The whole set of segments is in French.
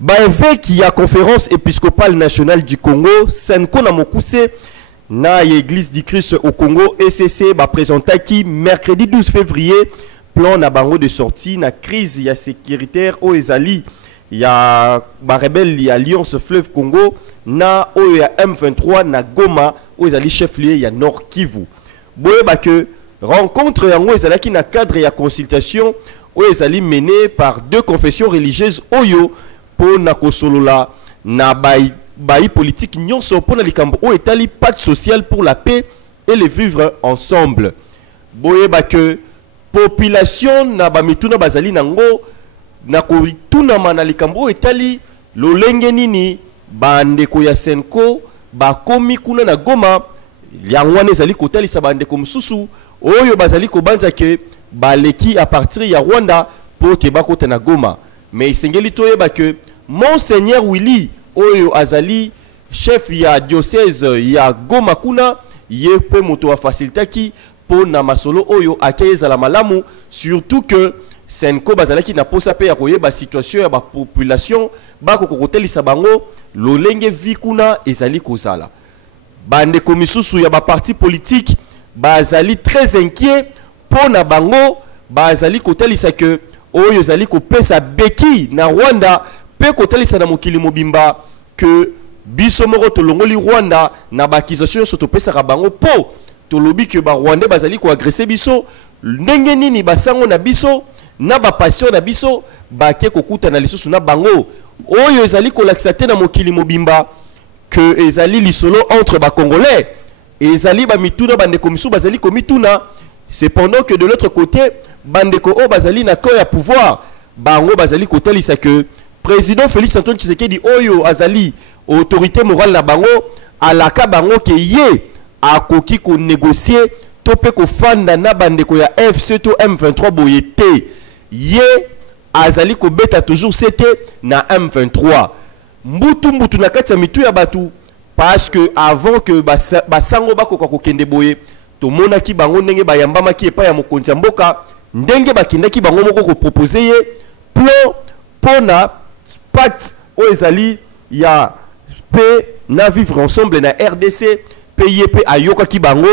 Baevêque ya conférence épiscopale nationale du Congo, Senko na Mokuse, na église du Christ au Congo, ECC, ba présentaki mercredi 12 février, plan na bango de sortie na crise ya sécuritaire au Ezali, ya ba rebelle ya Alliance Fleuve Congo, na o ya M23 na Goma, au Ezali chef-lieu ya Nord Kivu. Boye ba que rencontre yango ezalaki na cadre ya consultation au Ezali menée par deux confessions religieuses Oyo pour na kosolola na baï politique nyonso pour na likambo o etali pacte social pour la paix et le vivre ensemble. Boye ba que population na ba mituna bazali nango na koituna mana likambo etali lolenge nini bandeko ya Senko ba komi kuna na Goma yangwane ezali kotalisa bandeko mususu oyo bazali kobanza ke baleki à partir ya Rwanda pour ke bakota na Goma. Mais isengeli toyeba que Monseigneur Willy Oyo Azali, chef ya diocèse ya Goma kuna, ye pe moto wa facilitaki pour na masolo Oyo akeza la malamu, surtout que Senko bazalaki na posa pe ya koyeba situation ya ba population bako kokotelisa bango lolenge vikuna ezali kozala. Bande komisusu ya ba parti politique bazali très inquiet pour na bango bazali kotelisa que Oyo zali kopesa beki na Rwanda pe kotelisa na mokili mobimba que biso moko tolongoli Rwanda na bakization soto pesa bango po tolobi que ba Rwanda bazali ko agresser biso ndenge nini basango na biso na ba passion na biso bake kokuta na lisusu na bango oyo ezali ko laxate na mokili mobimba que ezali lisolo entre ba congolais ezali ba mituna bande komisu bazali ko mituna. Cependant que de l'autre côté bandeko o bazali na ko ya pouvoir bango bazali kotelisa que président Félix Antoine Tshisekedi Oyo Azali autorité morale na bango alaka bango ke ye akoki ko négocier tope ko fanda na bandeko ya FC to M23 boyete ye azali ko beta toujours c'était na M23 mbutu na kati ya mitu ya batu parce que avant que basango bako ko kende boye to monaki bango ndenge bayambama ki epa ya mokonzi mboka ndenge bakindaki bango moko ko proposer ye plan pona pacte o ezali ya paix na vivre ensemble na RDC payer pe ayoka ki bango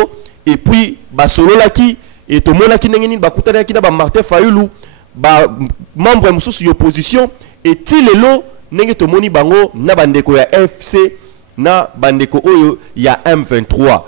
et puis basolola ki et to monaki ndenge nini bakutana ki na ba Martin Fayulu ba membre mususu opposition et tilelo ndenge to moni bango na bandeko ya FC na bandeko oyo ya M23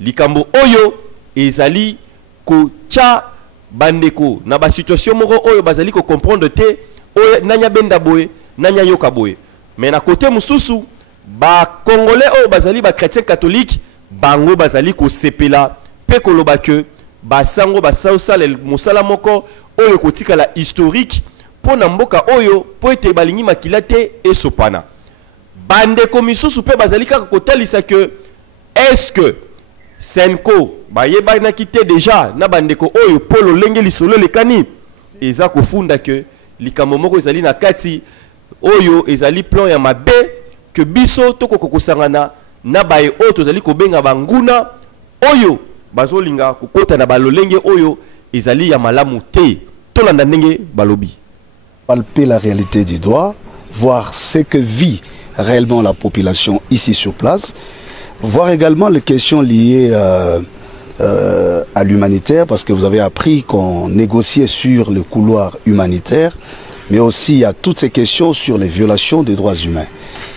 likambo oyo ezali ko cha bandeko na ba situation moko oyo bazali ko comprendre te oyo nanya benda boye nanya yoka boye. Mais na côté mususu ba congolais oyo bazali ba chrétien catholique bango bazali ko sepela pe koloba ke ba sango ba sausala musala moko oyo kotika la historique pona mboka oyo po ete balingi makila te esopana bandeko misusu pe bazali kaka kotalisa ke est-ce que Senko bayeba na kite déjà na bandeko oyo polo lenge lisolo lekani eza kofunda ke likambo moko ezali na kati oyo ezali plan ya mabe que biso toko kokosangana na baye oyo tozali kobenga banguna oyo bazolinga kokota na balolenge oyo ezali ya malamu te tolanda ndenge balobi. Palper la réalité du doigt, voir ce que vit réellement la population ici sur place, voir également les questions liées à l'humanitaire, parce que vous avez appris qu'on négociait sur le couloir humanitaire, mais aussi il y a toutes ces questions sur les violations des droits humains.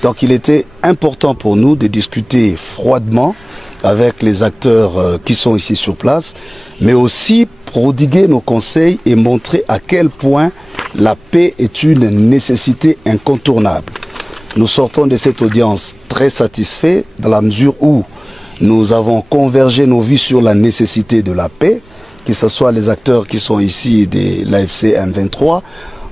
Donc il était important pour nous de discuter froidement avec les acteurs qui sont ici sur place, mais aussi prodiguer nos conseils et montrer à quel point la paix est une nécessité incontournable. Nous sortons de cette audience très satisfaits dans la mesure où nous avons convergé nos vies sur la nécessité de la paix, que ce soit les acteurs qui sont ici de l'AFC M23,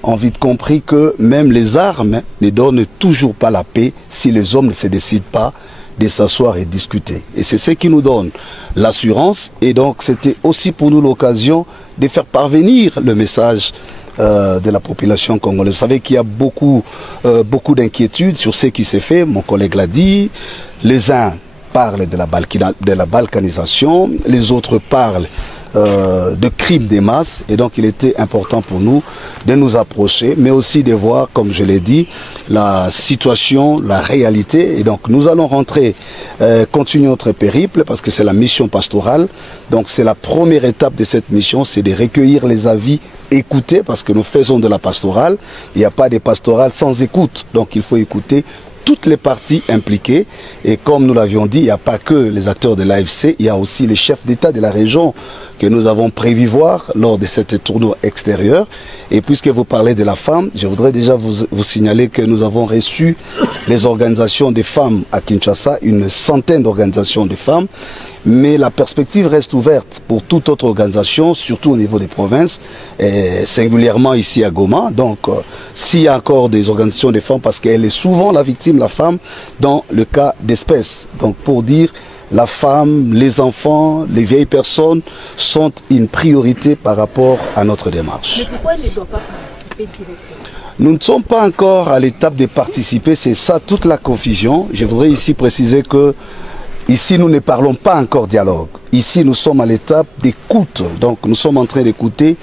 ont vite compris que même les armes ne donnent toujours pas la paix si les hommes ne se décident pas de s'asseoir et discuter. Et c'est ce qui nous donne l'assurance. Et donc c'était aussi pour nous l'occasion de faire parvenir le message de la population congolaise. Vous savez qu'il y a beaucoup d'inquiétudes sur ce qui s'est fait, mon collègue l'a dit. Les uns parlent de la balkanisation, les autres parlent de crimes des masses. Et donc il était important pour nous de nous approcher, mais aussi de voir, comme je l'ai dit, la situation, la réalité. Et donc nous allons rentrer, continuer notre périple, parce que c'est la mission pastorale. Donc c'est la première étape de cette mission, c'est de recueillir les avis, écouter, parce que nous faisons de la pastorale. Il n'y a pas de pastorale sans écoute. Donc il faut écouter toutes les parties impliquées. Et comme nous l'avions dit, il n'y a pas que les acteurs de l'AFC, il y a aussi les chefs d'État de la région que nous avons prévu voir lors de cette tournoi extérieure. Et puisque vous parlez de la femme, je voudrais déjà vous signaler que nous avons reçu les organisations des femmes à Kinshasa, une centaine d'organisations de femmes, mais la perspective reste ouverte pour toute autre organisation, surtout au niveau des provinces, et singulièrement ici à Goma. Donc, s'il y a encore des organisations de femmes, parce qu'elle est souvent la victime, la femme, dans le cas d'espèces. Donc, pour dire, la femme, les enfants, les vieilles personnes sont une priorité par rapport à notre démarche. Mais pourquoi elle ne doit pas participer directement? Nous ne sommes pas encore à l'étape de participer, c'est ça toute la confusion. Je voudrais ici préciser que ici nous ne parlons pas encore dialogue. Ici nous sommes à l'étape d'écoute, donc nous sommes en train d'écouter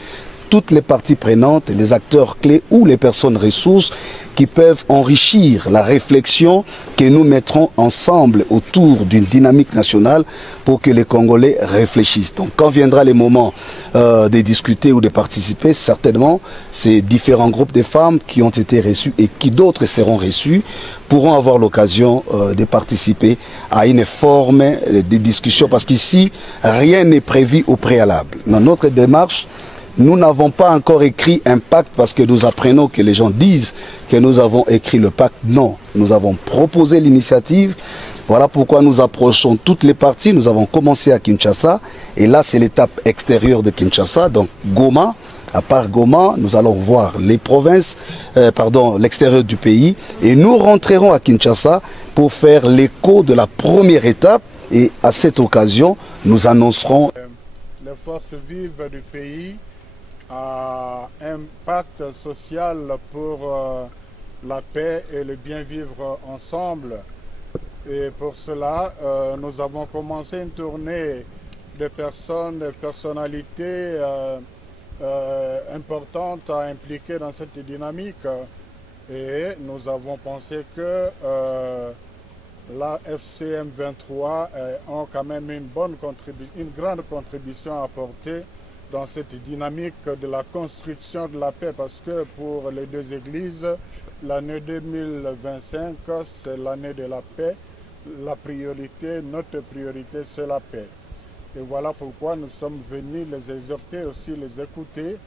toutes les parties prenantes, les acteurs clés ou les personnes ressources qui peuvent enrichir la réflexion que nous mettrons ensemble autour d'une dynamique nationale pour que les Congolais réfléchissent. Donc quand viendra le moment de discuter ou de participer, certainement ces différents groupes de femmes qui ont été reçus et qui d'autres seront reçus pourront avoir l'occasion de participer à une forme de discussion, parce qu'ici rien n'est prévu au préalable. Dans notre démarche, nous n'avons pas encore écrit un pacte parce que nous apprenons que les gens disent que nous avons écrit le pacte. Non, nous avons proposé l'initiative. Voilà pourquoi nous approchons toutes les parties. Nous avons commencé à Kinshasa et là c'est l'étape extérieure de Kinshasa, donc Goma. À part Goma, nous allons voir les provinces, l'extérieur du pays, et nous rentrerons à Kinshasa pour faire l'écho de la première étape. Et à cette occasion, nous annoncerons les forces vives du pays a un pacte social pour la paix et le bien vivre ensemble. Et pour cela, nous avons commencé une tournée de personnes, de personnalités importantes à impliquer dans cette dynamique. Et nous avons pensé que la FCM 23 ont quand même une grande contribution à apporter dans cette dynamique de la construction de la paix, parce que pour les deux églises, l'année 2025, c'est l'année de la paix. La priorité, notre priorité, c'est la paix. Et voilà pourquoi nous sommes venus les exhorter, aussi les écouter,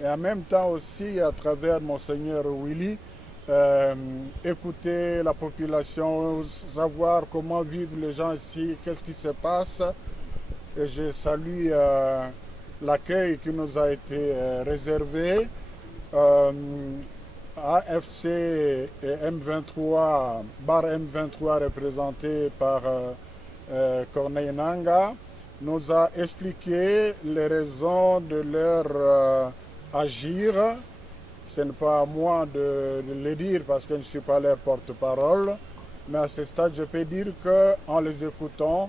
et en même temps aussi, à travers Monseigneur Willy, écouter la population, savoir comment vivent les gens ici, qu'est-ce qui se passe. Et je salue l'accueil qui nous a été réservé. AFC et M23, bar M23 représenté par Corneille Nanga, nous a expliqué les raisons de leur agir. Ce n'est pas à moi de le dire parce que je ne suis pas leur porte-parole, mais à ce stade, je peux dire qu'en les écoutant,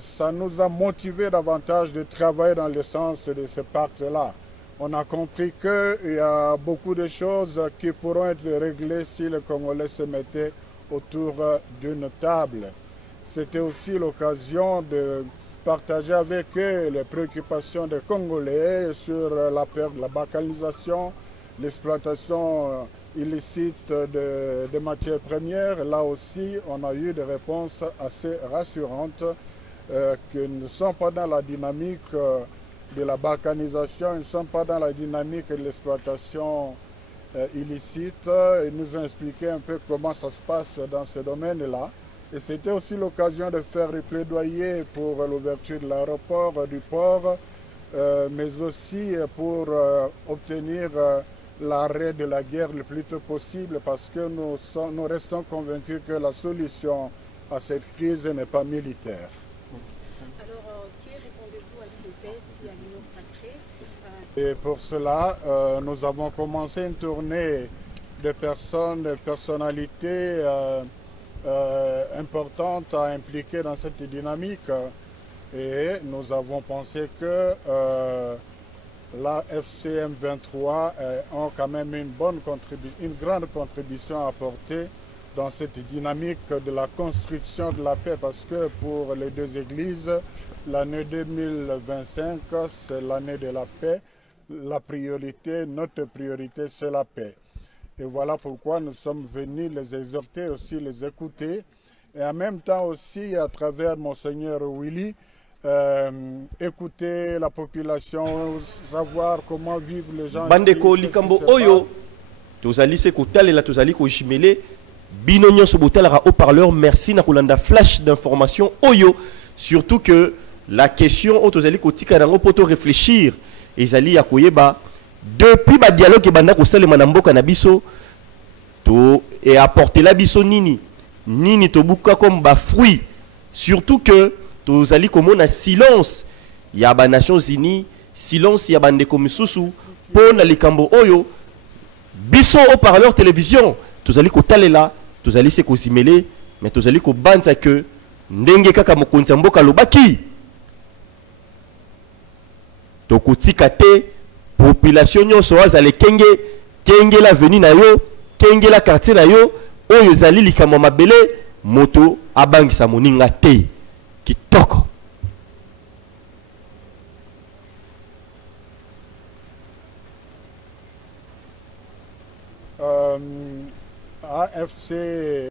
ça nous a motivé davantage de travailler dans le sens de ce pacte-là. On a compris qu'il y a beaucoup de choses qui pourront être réglées si les Congolais se mettaient autour d'une table. C'était aussi l'occasion de partager avec eux les préoccupations des Congolais sur la perte de la balkanisation, l'exploitation illicite de matières premières. Là aussi, on a eu des réponses assez rassurantes que nous ne sommes pas dans la dynamique de la balkanisation, ils ne sont pas dans la dynamique de l'exploitation illicite. Ils nous ont expliqué un peu comment ça se passe dans ce domaine-là. Et c'était aussi l'occasion de faire le plaidoyer pour l'ouverture de l'aéroport, du port, mais aussi pour obtenir l'arrêt de la guerre le plus tôt possible, parce que nous restons convaincus que la solution à cette crise n'est pas militaire. Alors, qui répondez-vous à l'UDPS et à l'Union sacrée? Et pour cela, nous avons commencé une tournée de personnes, de personnalités importantes à impliquer dans cette dynamique. Et nous avons pensé que la FCM 23 ont quand même une grande contribution à apporter dans cette dynamique de la construction de la paix, parce que pour les deux églises, l'année 2025, c'est l'année de la paix. La priorité, notre priorité, c'est la paix. Et voilà pourquoi nous sommes venus les exhorter, aussi les écouter, et en même temps aussi, à travers Monseigneur Willy, écouter la population, savoir comment vivent les gens. Bandeko likambo oyo, tozali se kotalela tozali ko jimele, bino nyonso botalaka haut-parleur, merci na kolanda flash d'information oyo, surtout que la question tozali kotika nango poto réfléchir, ezali ya koyeba depuis ba dialogue banda ko salema na mboka na biso to et apporter la biso nini to buka comme ba fruit, surtout que tozali komona silence ya ba Nations Unies, silence ya bandeko misusu pona likambo oyo biso au parleur télévision tozali kotalela tozali se kozimele mais tozali ko banza que ndenge kaka mokonzi mboka lobaki to kotika te population nyonso azale kenge la veni na yo kenge la quartier na yo oyo zali likambo mabele moto abangisa moninga te kitoko. AFC